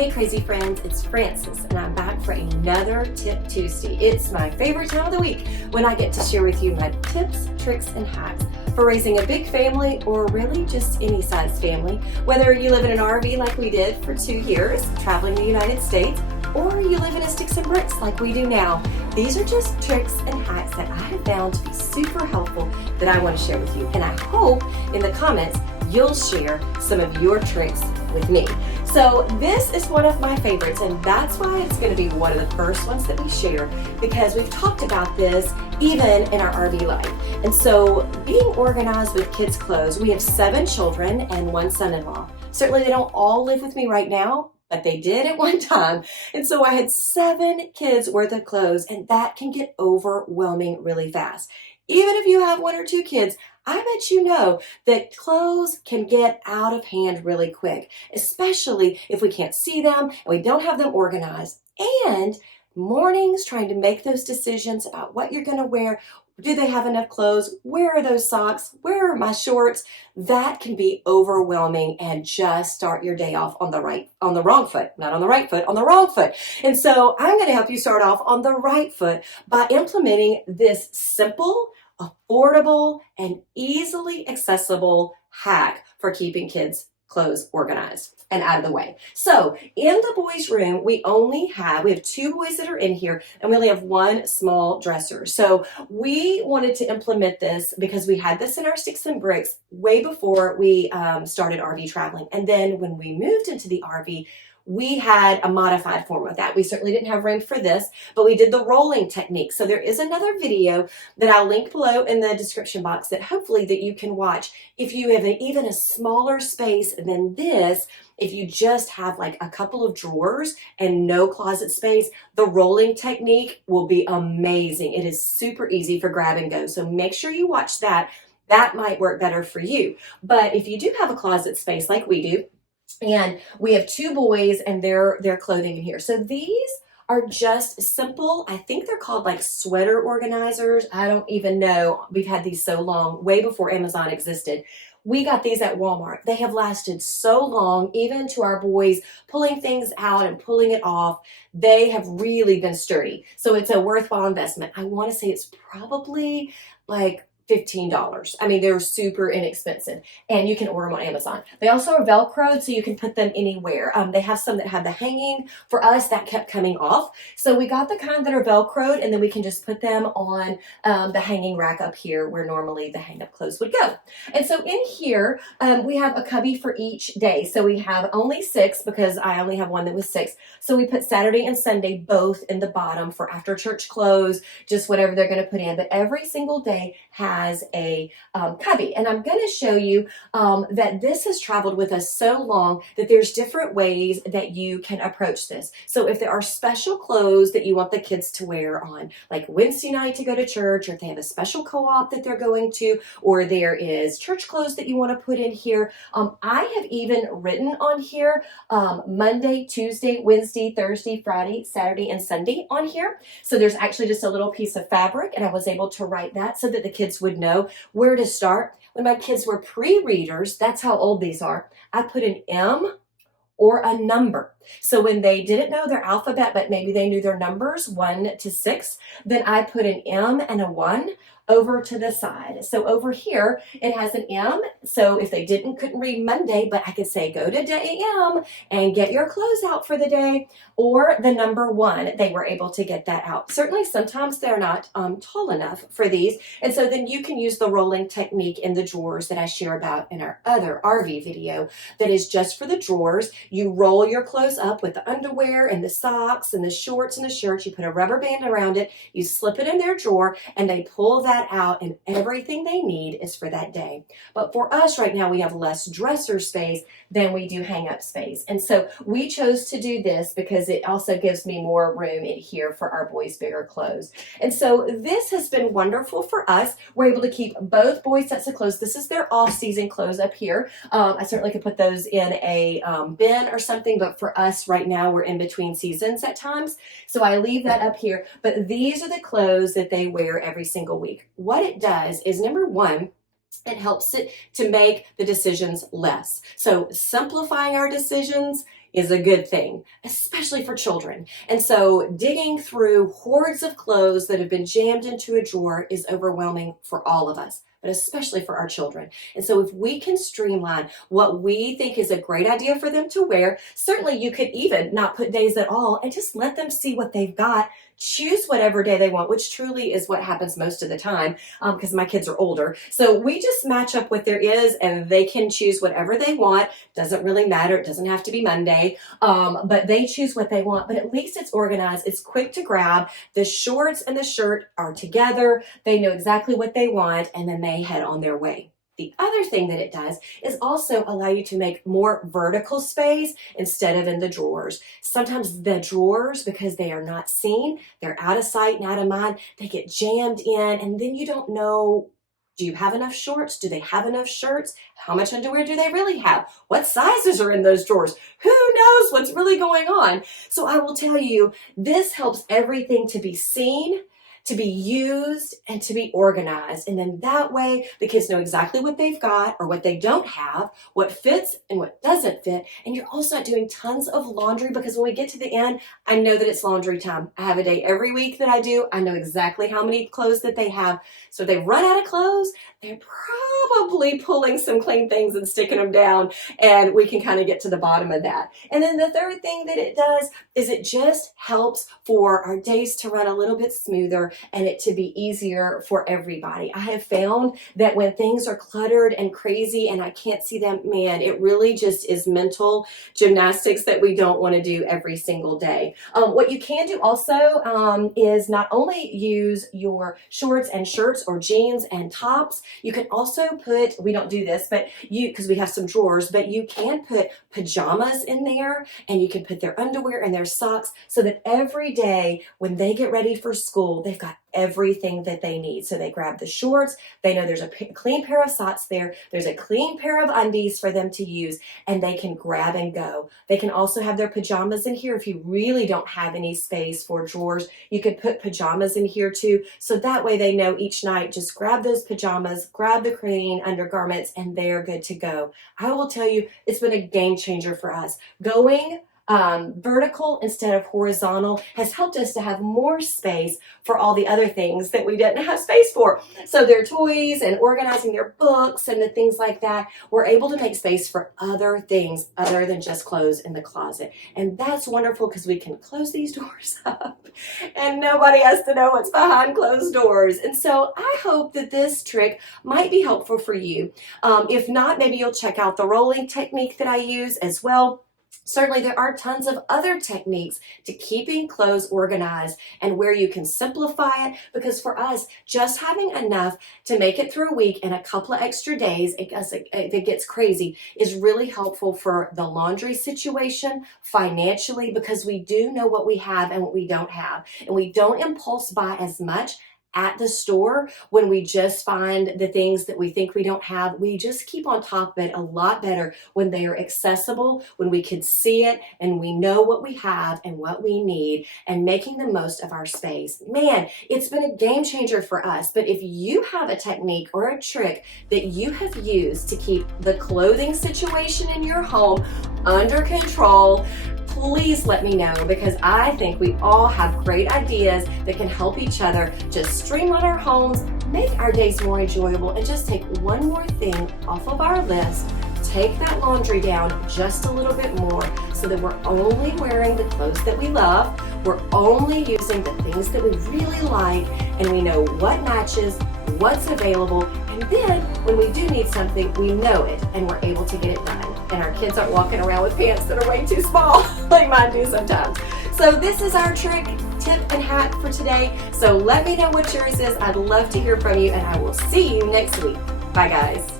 Hey crazy friends, it's Frances and I'm back for another Tip Tuesday. It's my favorite time of the week when I get to share with you my tips, tricks, and hacks for raising a big family or really just any size family. Whether you live in an RV like we did for 2 years, traveling the United States, or you live in a sticks and bricks like we do now. These are just tricks and hacks that I have found to be super helpful that I want to share with you. And I hope in the comments you'll share some of your tricks with me. So this is one of my favorites, and that's why it's going to be one of the first ones that we share, because we've talked about this even in our RV life. And so being organized with kids' clothes, we have 7 children and 1 son-in-law. Certainly they don't all live with me right now, but they did at one time. And so I had 7 kids worth of clothes, and that can get overwhelming really fast. Even if you have 1 or 2 kids, I bet you know that clothes can get out of hand really quick, especially if we can't see them and we don't have them organized. And mornings trying to make those decisions about what you're going to wear. Do they have enough clothes? Where are those socks? Where are my shorts? That can be overwhelming and just start your day off on the wrong foot, not on the right foot, on the wrong foot. And so I'm going to help you start off on the right foot by implementing this simple, affordable, and easily accessible hack for keeping kids' clothes organized and out of the way. So in the boys' room, we have 2 boys that are in here, and we only have 1 small dresser. So we wanted to implement this because we had this in our sticks and bricks way before we started RV traveling. And then when we moved into the RV, we had a modified form of that. We certainly didn't have room for this, but we did the rolling technique. So there is another video that I'll link below in the description box that hopefully that you can watch. If you have even a smaller space than this, if you just have like a couple of drawers and no closet space, the rolling technique will be amazing. It is super easy for grab and go. So make sure you watch that. That might work better for you. But if you do have a closet space like we do, and we have 2 boys and their clothing in here. So these are just simple, I think they're called like sweater organizers. I don't even know. We've had these so long, way before Amazon existed. We got these at Walmart. They have lasted so long, even to our boys pulling things out and pulling it off. They have really been sturdy. So it's a worthwhile investment. I want to say it's probably like $15. I mean, they're super inexpensive, and you can order them on Amazon. They also are Velcroed, so you can put them anywhere. They have some that have the hanging. For us, that kept coming off. So we got the kind that are Velcroed, and then we can just put them on the hanging rack up here where normally the hang-up clothes would go. And so in here, we have a cubby for each day. So we have only 6 because I only have one that was 6. So we put Saturday and Sunday both in the bottom for after church clothes, just whatever they're going to put in. But every single day has a cubby. And I'm going to show you that this has traveled with us so long that there's different ways that you can approach this. So if there are special clothes that you want the kids to wear on, like Wednesday night to go to church, or if they have a special co-op that they're going to, or there is church clothes that you want to put in here, I have even written on here Monday, Tuesday, Wednesday, Thursday, Friday, Saturday, and Sunday on here. So there's actually just a little piece of fabric, and I was able to write that so that the kids would know where to start. When my kids were pre-readers, that's how old these are, I put an M or a number. So when they didn't know their alphabet, but maybe they knew their numbers 1 to 6, then I put an M and a 1 over to the side. So over here, it has an M. So if they couldn't read Monday, but I could say, go to day M and get your clothes out for the day, or the number 1, they were able to get that out. Certainly, sometimes they're not tall enough for these. And so then you can use the rolling technique in the drawers that I share about in our other RV video that is just for the drawers. You roll your clothes up with the underwear and the socks and the shorts and the shirts. You put a rubber band around it, you slip it in their drawer, and they pull that out, and everything they need is for that day. But for us right now, we have less dresser space than we do hang up space. And so we chose to do this because it also gives me more room in here for our boys' bigger clothes. And so this has been wonderful for us. We're able to keep both boys' sets of clothes. This is their off-season clothes up here. I certainly could put those in a bin or something, but for us right now, we're in between seasons at times. So I leave that up here. But these are the clothes that they wear every single week. What it does is, number 1, it helps it to make the decisions less. So simplifying our decisions is a good thing, especially for children. And so digging through hordes of clothes that have been jammed into a drawer is overwhelming for all of us, but especially for our children. And so if we can streamline what we think is a great idea for them to wear, certainly you could even not put days at all and just let them see what they've got. Choose whatever day they want, which truly is what happens most of the time because my kids are older. So we just match up what there is and they can choose whatever they want. Doesn't really matter. It doesn't have to be Monday, but they choose what they want. But at least it's organized. It's quick to grab. The shorts and the shirt are together. They know exactly what they want and then they head on their way. The other thing that it does is also allow you to make more vertical space instead of in the drawers. Sometimes the drawers, because they are not seen, they're out of sight and out of mind, they get jammed in and then you don't know, do you have enough shorts? Do they have enough shirts? How much underwear do they really have? What sizes are in those drawers? Who knows what's really going on? So I will tell you, this helps everything to be seen, to be used, and to be organized. And then that way, the kids know exactly what they've got or what they don't have, what fits and what doesn't fit. And you're also not doing tons of laundry because when we get to the end, I know that it's laundry time. I have a day every week that I do. I know exactly how many clothes that they have. So if they run out of clothes, they're probably pulling some clean things and sticking them down, and we can kind of get to the bottom of that. And then the third thing that it does is it just helps for our days to run a little bit smoother and it to be easier for everybody. I have found that when things are cluttered and crazy and I can't see them, man, it really just is mental gymnastics that we don't want to do every single day. What you can do also is not only use your shorts and shirts or jeans and tops, you can also put, we don't do this, but because we have some drawers, but you can put pajamas in there and you can put their underwear and their socks so that every day when they get ready for school, they've got everything that they need. So they grab the shorts, they know there's a clean pair of socks there, there's a clean pair of undies for them to use, and they can grab and go. They can also have their pajamas in here. If you really don't have any space for drawers, you could put pajamas in here too. So that way they know each night, just grab those pajamas, grab the clean undergarments, and they're good to go. I will tell you, it's been a game changer for us. Going vertical instead of horizontal has helped us to have more space for all the other things that we didn't have space for. So their toys and organizing their books and the things like that, we're able to make space for other things other than just clothes in the closet. And that's wonderful because we can close these doors up and nobody has to know what's behind closed doors. And so I hope that this trick might be helpful for you. If not, maybe you'll check out the rolling technique that I use as well. Certainly, there are tons of other techniques to keeping clothes organized and where you can simplify it, because for us, just having enough to make it through a week and a couple of extra days, if it gets crazy, is really helpful for the laundry situation, financially, because we do know what we have and what we don't have. And we don't impulse buy as much at the store when we just find the things that we think we don't have. We just keep on top of it a lot better when they are accessible, when we can see it and we know what we have and what we need, and making the most of our space. Man, it's been a game changer for us. But if you have a technique or a trick that you have used to keep the clothing situation in your home under control, please let me know, because I think we all have great ideas that can help each other just streamline our homes, make our days more enjoyable, and just take one more thing off of our list. Take that laundry down just a little bit more so that we're only wearing the clothes that we love, we're only using the things that we really like, and we know what matches, what's available, and then when we do need something, we know it and we're able to get it done. And our kids aren't walking around with pants that are way too small like mine do sometimes. So this is our trick, tip, and hack for today. So let me know what yours is. I'd love to hear from you, and I will see you next week. Bye, guys.